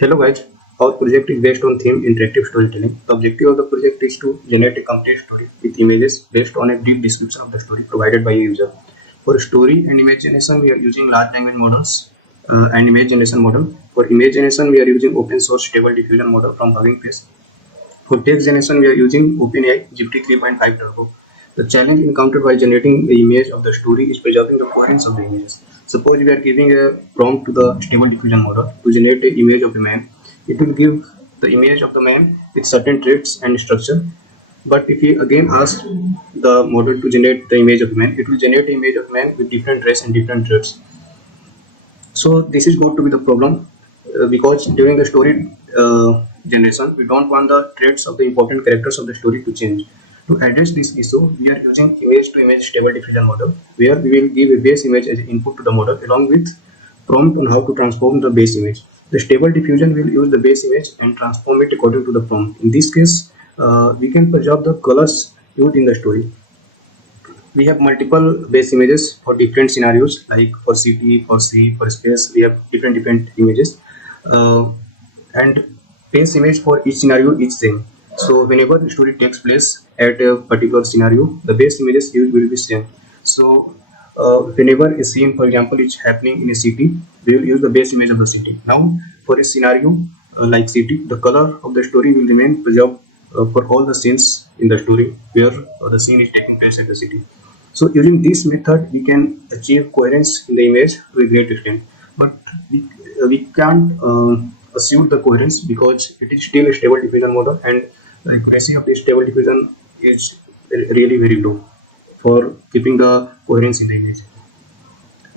Hello guys, our project is based on theme interactive storytelling. The objective of the project is to generate a complete story with images based on a brief description of the story provided by a user. For story and imagination, we are using large language models and image generation model. For image generation, we are using open source stable diffusion model from Hugging Face. For text generation, we are using OpenAI GPT 3.5 Turbo. The challenge encountered by generating the image of the story is preserving the coherence of the images. Suppose we are giving a prompt to the stable diffusion model to generate an image of a man. It will give the image of the man with certain traits and structure. But if we again ask the model to generate the image of man, it will generate an image of man with different traits and different traits. So this is going to be the problem because during the story generation, we don't want the traits of the important characters of the story to change. To address this issue, we are using image-to-image stable diffusion model, where we will give a base image as input to the model along with prompt on how to transform the base image. The stable diffusion will use the base image and transform it according to the prompt. In this case, we can preserve the colors used in the story. We have multiple base images for different scenarios, like for city, for sea, for space. We have different images, uh, and base image for each scenario is same. So whenever the story takes place at a particular scenario, the base images used will be same. So whenever a scene, for example, is happening in a city, we will use the base image of the city. Now for a scenario like city, the color of the story will remain preserved for all the scenes in the story where the scene is taking place at the city. So using this method, we can achieve coherence in the image to a great extent. But we can't assume the coherence because it is still a stable diffusion model, and the accuracy of the stable diffusion is really very low for keeping the coherence in the image.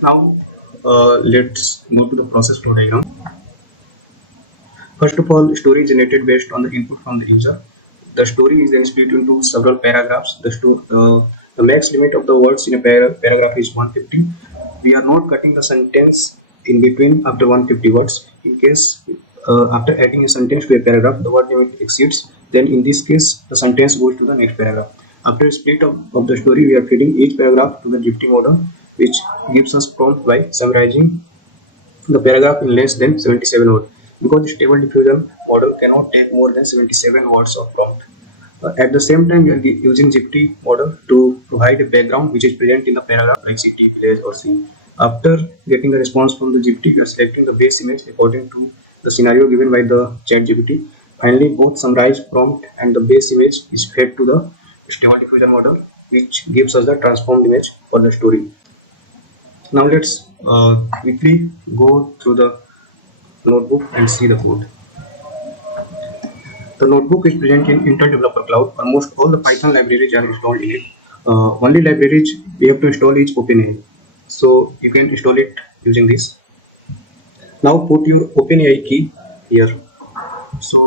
Now let's go to the process flow diagram. First of all, story generated based on the input from the user. The story is then split into several paragraphs. The max limit of the words in a paragraph is 150. We are not cutting the sentence in between after 150 words. In case after adding a sentence to a paragraph, the word limit exceeds, then in this case, the sentence goes to the next paragraph. After a split of the story, we are feeding each paragraph to the GPT model, which gives us prompt by summarizing the paragraph in less than 77 words, because the stable diffusion model cannot take more than 77 words of prompt. At the same time, we are using GPT model to provide a background which is present in the paragraph, like city, village, or scene. After getting the response from the GPT, we are selecting the base image according to the scenario given by the chat GPT. Finally, both summarized prompt and the base image is fed to the stable diffusion model, which gives us the transformed image for the story. Now let's quickly go through the notebook and see the code. The notebook is present in Intel Developer Cloud. Almost all the Python libraries are installed in it. Only libraries we have to install is OpenAI. So you can install it using this. Now put your OpenAI key here. So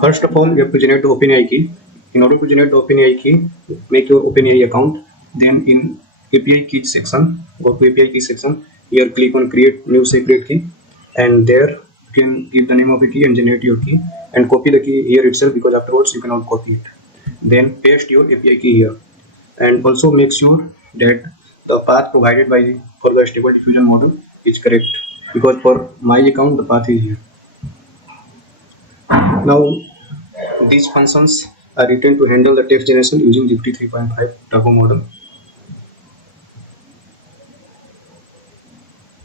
first of all, you have to generate the OpenAI key. In order to generate the OpenAI key, make your OpenAI account. Then in API key section, go to API key section. Here click on create new secret key, and there you can give the name of the key and generate your key, and copy the key here itself, because afterwards you cannot copy it. Then paste your API key here, and also make sure that the path provided by for the stable diffusion model is correct, because for my account the path is here. Now these functions are written to handle the text generation using GPT 3.5 Turbo model.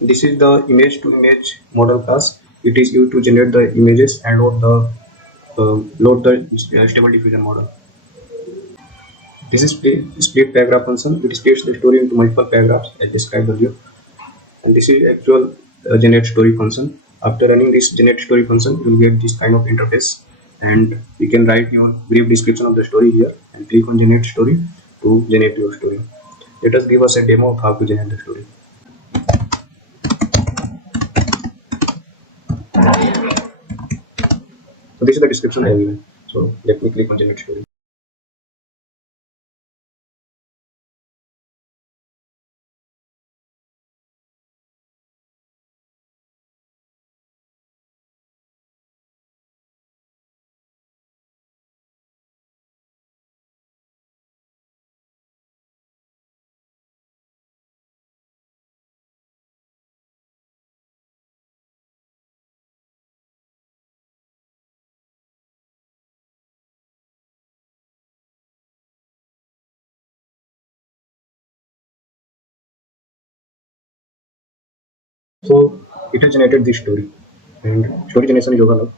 This is the image to image model class. It is used to generate the images and load the stable diffusion model. This is split paragraph function. It splits the story into multiple paragraphs as described earlier. And this is actual generate story function. After running this generate story function, you will get this kind of interface, and you can write your brief description of the story here and click on generate story to generate your story. Let us give us a demo of how to generate the story. So this is the description I have given. So let me click on generate story. So it has generated this story, and story generation is over now.